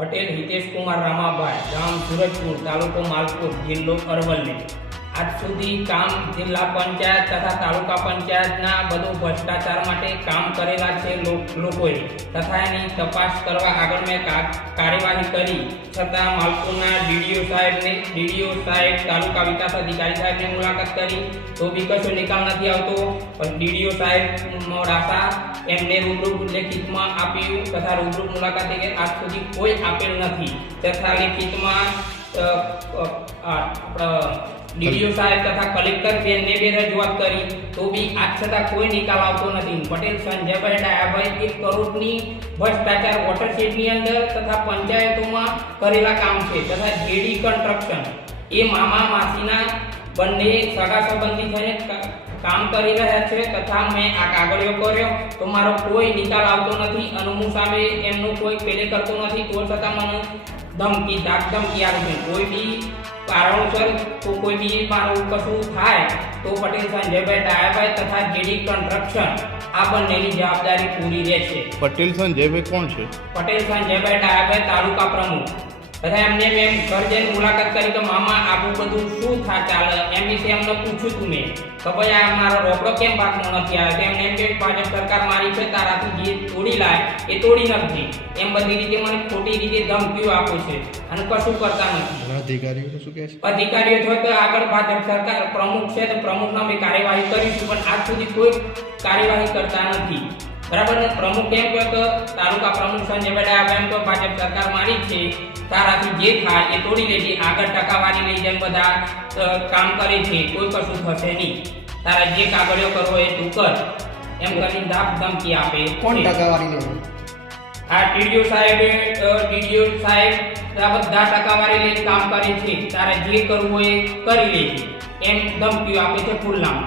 પટેલ હિતેશ કુમાર રામાભાઈ ગામ સુરજપુર તાલુકો માલપુર જિલ્લો અરવલ્લી. આજ સુધી કામ જિલ્લા પંચાયત તથા તાલુકા પંચાયતના બધું ભ્રષ્ટાચાર માટે કામ કરેલા છે લોકોએ. તથા એની તપાસ કરવા આગળ મેં કાર્યવાહી કરી. છતાં માલપુરના ડીડીઓ સાહેબને, ડીડીઓ સાહેબ તાલુકા વિકાસ અધિકારી સાહેબને મુલાકાત કરી. તો બી કશો નિકાલ નથી આવતો. પણ ડીડીઓ સાહેબ મોડાસા એમને રૂબરૂ લેખિતમાં આપ્યું તથા રૂબરૂ મુલાકાતે આજ સુધી કોઈ આપેલ નથી. તથા લેખિતમાં આપણા ડીડીઓ સાહેબ તથા કલેક્ટર બેનને બે રજૂઆત કરી, તો બી આજ છતાં કોઈ નિકાલ આવતો નથી. પટેલ સંજયભાઈ ડાયાભાઈ એક કરોડની ભ્રષ્ટાચાર વોટરશેડની અંદર તથા પંચાયતોમાં કરેલા કામ છે, તથા જેડી કન્સ્ટ્રક્શન એ મામા માસીના બંને સગા સંબંધી થઈને કામ કરી રહ્યા છે, તથા મેં આ કાગળિયો કર્યો. તો મારો કોઈ નિકાલ આવતો નથી. અને હું સામે એમનું કોઈ પેલે કરતો નથી. તો છતાં મને ધમકી ધાક ધમકી આવે છે. કોઈ બી કારણોસર તો કોઈ બી મારું કશું થાય તો પટેલ સંજયભાઈ ડાયાભાઈ તથા જેડી કન્સ્ટ્રક્શન આ બંનેની જવાબદારી પૂરી રહેશે. પટેલ સંજયભાઈ કોણ છે? પટેલ સંજયભાઈ ડાયાભાઈ તાલુકા પ્રમુખ. તથા એમને મેં ઘર જઈને મુલાકાત કરી તો મામા આવું બધું શું થા ચાલે? એમ વિશે એમને પૂછ્યું તું મેં. કે ભાઈ આ મારો રોકડો કેમ પાકનો નથી આવ્યો? તો એમને એમ કે ભાજપ સરકાર મારી છે તારાથી જે તોડી લાય એ તોડી નથી. એમ બધી રીતે મને ખોટી રીતે ધમકીઓ આપો છે. અને કશું કરતા નથી. અધિકારીઓ શું કહે છે? અધિકારીઓ તો આગળ ભાજપ સરકાર પ્રમુખ છે તો પ્રમુખના મેં કાર્યવાહી કરીશું પણ આજ સુધી કોઈ કાર્યવાહી કરતા નથી. બરાબર ને પ્રમુખ એમ કહે તો તાલુકા પ્રમુખ સંજય બેટા એમ તો ભાજપ સરકાર મારી છે. તારાથી જે થાય એ તોડી લેજે આગળ ટકાવારી લઈ જેમ બધા કામ કરે છે કોઈ કશું થશે નહીં. તારા જે કાગળિયો કરવો એ તું કર. એમ કરીને ધાક ધમકી આપે. કોણ ટકાવારી લેવું આ ટીડીઓ સાહેબ ટીડીઓ સાહેબ આ બધા ટકાવારી લઈને કામ કરે છે. તારે જે કરવું હોય એ કરી લેજે. એમ ધમકીઓ આપે છે બરાબર.